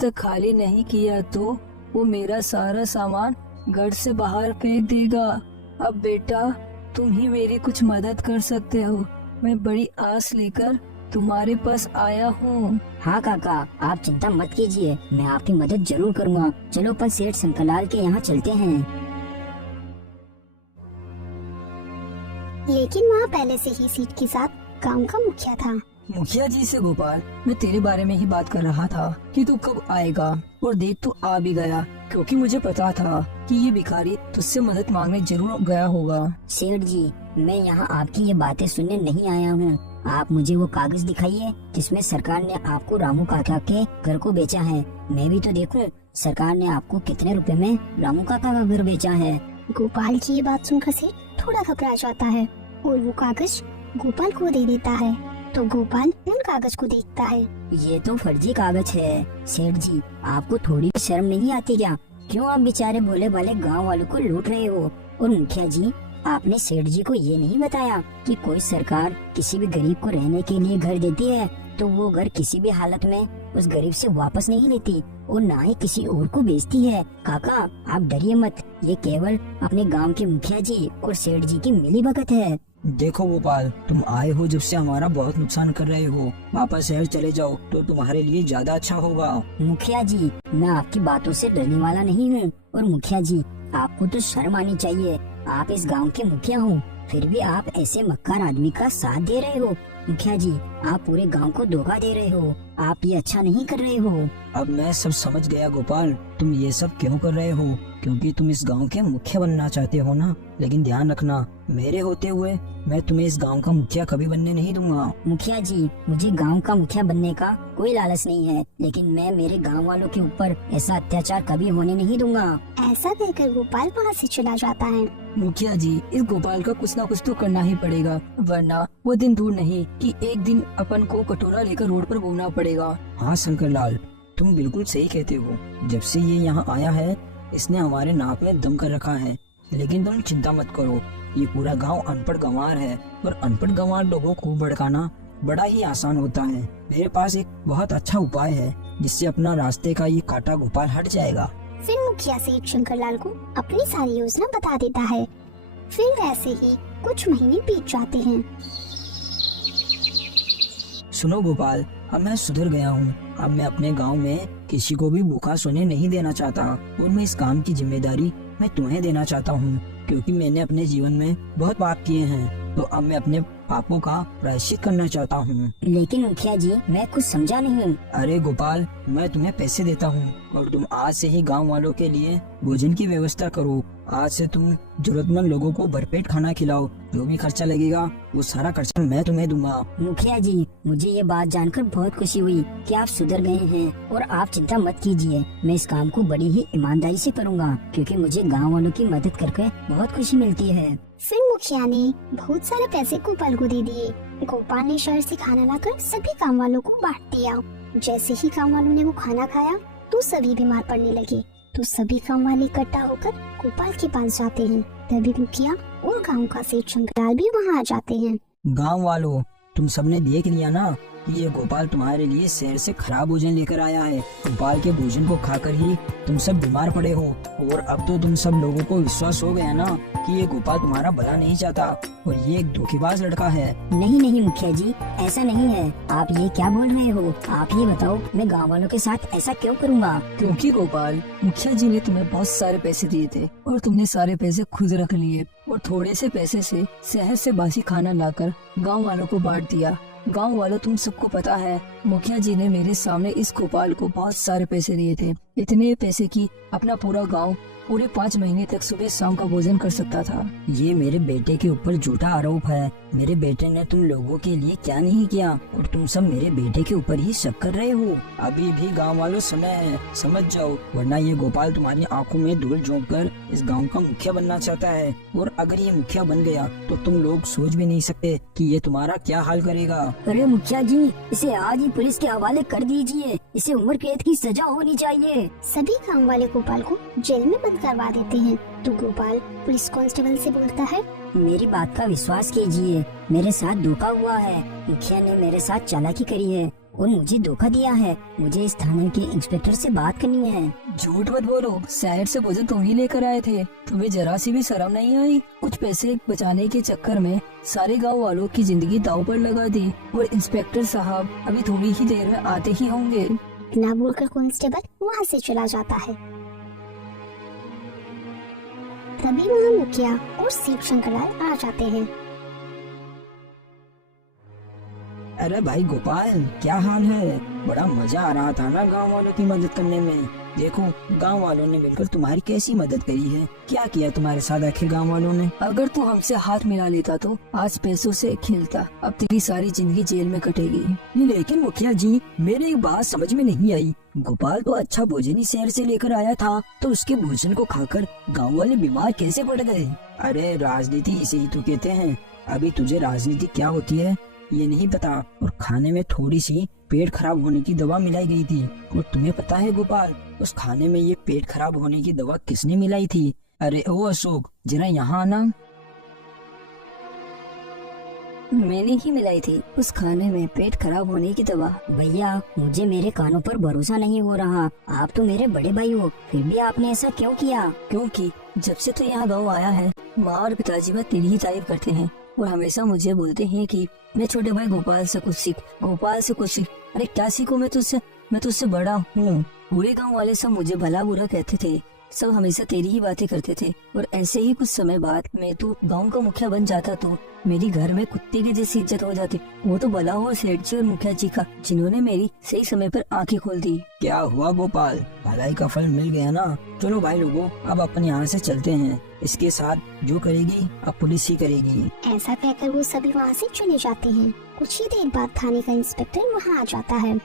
तक खाली नहीं किया तो वो मेरा सारा सामान घर से बाहर फेंक देगा। अब बेटा तुम ही मेरी कुछ मदद कर सकते हो। मैं बड़ी आस लेकर तुम्हारे पास आया हूँ। हाँ काका, आप चिंता मत कीजिए, मैं आपकी मदद जरूर करूँगा। चलो पर सेठ शंकरलाल के यहाँ चलते हैं। लेकिन वहाँ पहले से ही सीट के साथ गांव का मुखिया था। मुखिया जी से गोपाल, मैं तेरे बारे में ही बात कर रहा था कि तू कब आएगा, और देख तू आ भी गया, क्योंकि मुझे पता था कि ये भिखारी तुझसे मदद मांगने जरूर गया होगा। सेठ जी, मैं यहाँ आपकी ये बातें सुनने नहीं आया हूँ। आप मुझे वो कागज दिखाइए जिसमें सरकार ने आपको रामू काका के घर को बेचा है। मैं भी तो देखूं सरकार ने आपको कितने रुपए में रामू काका का घर बेचा है। गोपाल की ये बात सुनकर सेठ थोड़ा घबरा जाता है और वो कागज गोपाल को दे देता है। तो गोपाल उन कागज को देखता है। ये तो फर्जी कागज है। सेठ जी, आपको थोड़ी शर्म नहीं आती क्या? क्यों आप बेचारे भोले भाले गांव वालों को लूट रहे हो? और मुखिया जी, आपने सेठ जी को ये नहीं बताया कि कोई सरकार किसी भी गरीब को रहने के लिए घर देती है तो वो घर किसी भी हालत में उस गरीब से वापस नहीं लेती और ना ही किसी और को बेचती है। काका, आप डरिए मत, ये केवल अपने गांव के मुखिया जी और सेठ जी की मिलीभगत है। देखो गोपाल, तुम आए हो जब से हमारा बहुत नुकसान कर रहे हो, वापस शहर चले जाओ तो तुम्हारे लिए ज्यादा अच्छा होगा। मुखिया जी, मैं आपकी बातों से डरने वाला नहीं हूँ। और मुखिया जी, आपको तो शर्म आनी चाहिए। आप इस गांव के मुखिया हो, फिर भी आप ऐसे मक्कार आदमी का साथ दे रहे हो। मुखिया जी, आप पूरे गांव को धोखा दे रहे हो। आप ये अच्छा नहीं कर रहे हो। अब मैं सब समझ गया गोपाल, तुम ये सब क्यों कर रहे हो, क्योंकि तुम इस गांव के मुखिया बनना चाहते हो ना। लेकिन ध्यान रखना, मेरे होते हुए मैं तुम्हें इस गांव का मुखिया कभी बनने नहीं दूंगा। मुखिया जी, मुझे गांव का मुखिया बनने का कोई लालच नहीं है, लेकिन मैं मेरे गांव वालों के ऊपर ऐसा अत्याचार कभी होने नहीं दूंगा। ऐसा कहकर गोपाल वहाँ से चला जाता है। मुखिया जी, इस गोपाल का कुछ ना कुछ तो करना ही पड़ेगा, वरना वो दिन दूर नहीं कि एक दिन अपन को कटोरा लेकर रोड पर घूमना पड़ेगा। हाँ शंकरलाल, तुम बिल्कुल सही कहते हो। जब से ये यहाँ आया है, इसने हमारे नाक में दम कर रखा है। लेकिन तुम चिंता मत करो, ये पूरा गांव अनपढ़ गंवार है और अनपढ़ गंवार लोगों को भड़काना बड़ा ही आसान होता है। मेरे पास एक बहुत अच्छा उपाय है जिससे अपना रास्ते का ये काटा गोपाल हट जाएगा। फिर मुखिया सेठ शंकरलाल को अपनी सारी योजना बता देता है। फिर ऐसे ही कुछ महीने बीत जाते हैं। सुनो गोपाल, अब मैं सुधर गया हूँ। अब मैं अपने गांव में किसी को भी भूखा सोने नहीं देना चाहता और मैं इस काम की जिम्मेदारी मैं तुम्हें देना चाहता हूँ, क्योंकि मैंने अपने जीवन में बहुत पाप किए हैं। तो अब मैं अपने पापों का प्रायश्चित करना चाहता हूँ। लेकिन मुखिया जी, मैं कुछ समझा नहीं। अरे गोपाल, मैं तुम्हें पैसे देता हूँ और तुम आज से ही गांव वालों के लिए भोजन की व्यवस्था करो। आज से तुम जरूरतमंद लोगों को भरपेट खाना खिलाओ। जो भी खर्चा लगेगा वो सारा खर्चा मैं तुम्हें दूंगा। मुखिया जी, मुझे ये बात जानकर बहुत खुशी हुई कि आप सुधर गए हैं। और आप चिंता मत कीजिए, मैं इस काम को बड़ी ही ईमानदारी से करूँगा, क्योंकि मुझे गाँव वालों की मदद करके बहुत खुशी मिलती है। फिर मुखिया ने बहुत सारे पैसे गोपाल को दे दिए। गोपाल ने शहर से खाना लाकर सभी काम वालों को बांट दिया। जैसे ही काम वालों ने वो खाना खाया तो सभी बीमार पड़ने लगे। तो सभी काम वाले इकट्ठा होकर गोपाल के पास जाते हैं। तभी मुखिया और गांव का सेठ शंकरलाल भी वहाँ आ जाते हैं। गांव वालों, तुम सबने देख लिया ना कि ये गोपाल तुम्हारे लिए शहर से खराब भोजन लेकर आया है। गोपाल के भोजन को खाकर ही तुम सब बीमार पड़े हो और अब तो तुम सब लोगों को विश्वास हो गया ना कि ये गोपाल तुम्हारा भला नहीं चाहता और ये एक धोखेबाज लड़का है। नहीं नहीं मुखिया जी, ऐसा नहीं है। आप ये क्या बोल रहे हो? आप ये बताओ, मैं गाँव वालों के साथ ऐसा क्यों करूँगा? क्योंकि गोपाल, मुखिया जी ने तुम्हें बहुत सारे पैसे दिए थे और तुमने सारे पैसे खुद रख लिए और थोड़े से पैसे से शहर से बासी खाना लाकर गांव वालों को बांट दिया। गांव वालों, तुम सबको पता है, मुखिया जी ने मेरे सामने इस गोपाल को बहुत सारे पैसे दिए थे। इतने पैसे कि अपना पूरा गांव पूरे 5 महीने तक सुबह शाम का भोजन कर सकता था। ये मेरे बेटे के ऊपर झूठा आरोप है। मेरे बेटे ने तुम लोगों के लिए क्या नहीं किया और तुम सब मेरे बेटे के ऊपर ही शक कर रहे हो। अभी भी गांव वालों समय है, समझ जाओ, वरना ये गोपाल तुम्हारी आंखों में धूल झोंक कर इस गांव का मुखिया बनना चाहता है। और अगर ये मुखिया बन गया तो तुम लोग सोच भी नहीं सकते कि ये तुम्हारा क्या हाल करेगा। अरे मुखिया जी, इसे आज ही पुलिस के हवाले कर दीजिए। इसे उम्र कैद की सजा होनी चाहिए। सभी गांव वाले गोपाल को जेल में बंद करवा देते हैं। तो गोपाल पुलिस कांस्टेबल से बोलता है, मेरी बात का विश्वास कीजिए, मेरे साथ धोखा हुआ है। मुखिया ने मेरे साथ चालाकी करी है और मुझे धोखा दिया है। मुझे इस थाने के इंस्पेक्टर से बात करनी है। झूठ मत बोलो, शहर से भोजन तुम ही लेकर आए थे। तुम्हें जरा सी भी शर्म नहीं आई? कुछ पैसे बचाने के चक्कर में सारे गांव वालों की जिंदगी दांव पर लगा दी। और इंस्पेक्टर साहब अभी थोड़ी ही देर में आते ही होंगे। ना बोलकर कांस्टेबल वहाँ से चला जाता है। तभी वहाँ मुखिया और सेठ शंकरलाल आ जाते हैं। अरे भाई गोपाल, क्या हाल है? बड़ा मजा आ रहा था ना गांव वालों की मदद करने में। देखो गांव वालों ने मिलकर तुम्हारी कैसी मदद करी है। क्या किया तुम्हारे साथ आखिर गांव वालों ने? अगर तू हमसे हाथ मिला लेता तो आज पैसों से खेलता। अब तेरी सारी जिंदगी जेल में कटेगी। लेकिन मुखिया जी, मेरी एक बात समझ में नहीं आई। गोपाल तो अच्छा भोजन ही शहर से लेकर आया था, तो उसके भोजन को खाकर गाँव वाले बीमार कैसे पड़ गए? अरे राजनीति इसे ही तो कहते हैं। अभी तुझे राजनीति क्या होती है ये नहीं पता। और खाने में थोड़ी सी पेट खराब होने की दवा मिलाई गई थी। और तुम्हें पता है गोपाल, उस खाने में ये पेट खराब होने की दवा किसने मिलाई थी? अरे ओ अशोक, जरा यहाँ आना। मैंने ही मिलाई थी उस खाने में पेट खराब होने की दवा। भैया, मुझे मेरे कानों पर भरोसा नहीं हो रहा। आप तो मेरे बड़े भाई हो, फिर भी आपने ऐसा क्यों किया? क्योंकि जब से तो यहाँ गाँव आया है, माँ और पिताजी बस तेरी ही तारीफ करते हैं और हमेशा मुझे बोलते हैं कि मैं छोटे भाई गोपाल से कुछ सीख, गोपाल से कुछ सीख। अरे क्या सीखूं मैं तुझसे बड़ा हूँ। पूरे गांव वाले सब मुझे भला बुरा कहते थे, सब हमेशा तेरी ही बातें करते थे। और ऐसे ही कुछ समय बाद मैं तो गांव का मुखिया बन जाता तो मेरी घर में कुत्ते की जैसी इज्जत हो जाती। वो तो भला हुआ सेठ जी और मुखिया जी का, जिन्होंने मेरी सही समय पर आंखें खोल दी। क्या हुआ गोपाल, भलाई का फल मिल गया ना? चलो भाई लोगों, अब अपन यहाँ से चलते हैं। इसके साथ जो करेगी अब पुलिस ही करेगी। ऐसा कहकर वो सभी वहाँ से चले जाते हैं। कुछ ही देर बाद थाने का इंस्पेक्टर वहाँ आ जाता है।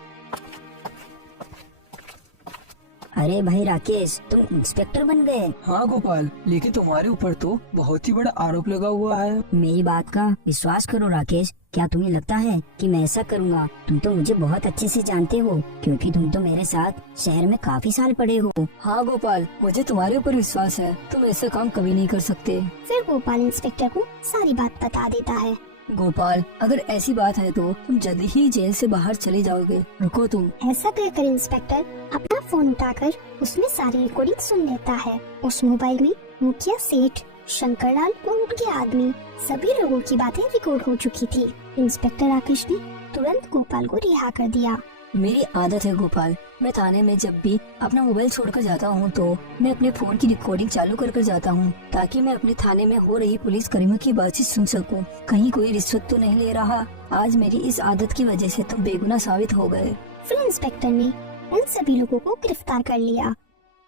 अरे भाई राकेश, तुम इंस्पेक्टर बन गए? हाँ गोपाल, लेकिन तुम्हारे ऊपर तो बहुत ही बड़ा आरोप लगा हुआ है। मेरी बात का विश्वास करो राकेश, क्या तुम्हें लगता है कि मैं ऐसा करूँगा? तुम तो मुझे बहुत अच्छे से जानते हो, क्योंकि तुम तो मेरे साथ शहर में काफी साल पढ़े हो। हाँ गोपाल, मुझे तुम्हारे ऊपर विश्वास है, तुम ऐसा काम कभी नहीं कर सकते। फिर गोपाल इंस्पेक्टर को सारी बात बता देता है। गोपाल, अगर ऐसी बात है तो तुम जल्दी ही जेल से बाहर चले जाओगे। रुको तुम। ऐसा कहकर इंस्पेक्टर अपना फोन उठाकर उसमें सारी रिकॉर्डिंग सुन लेता है। उस मोबाइल में मुखिया, सेठ, शंकरलाल और उनके आदमी सभी लोगों की बातें रिकॉर्ड हो चुकी थी। इंस्पेक्टर राकेश ने तुरंत गोपाल को रिहा कर दिया। मेरी आदत है गोपाल, मैं थाने में जब भी अपना मोबाइल छोड़कर जाता हूँ तो मैं अपने फोन की रिकॉर्डिंग चालू कर जाता हूँ, ताकि मैं अपने थाने में हो रही पुलिस कर्मियों की बातचीत सुन सकूँ। कहीं कोई रिश्वत तो नहीं ले रहा। आज मेरी इस आदत की वजह से तुम बेगुनाह साबित हो गए। फिर इंस्पेक्टर ने उन सभी लोगों को गिरफ्तार कर लिया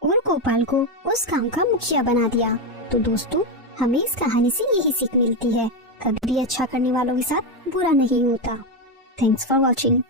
और गोपाल को उस गांव का मुखिया बना दिया। तो दोस्तों, हमें इस कहानी से यही सीख मिलती है, कभी भी अच्छा करने वालों के साथ बुरा नहीं होता। Thanks for watching.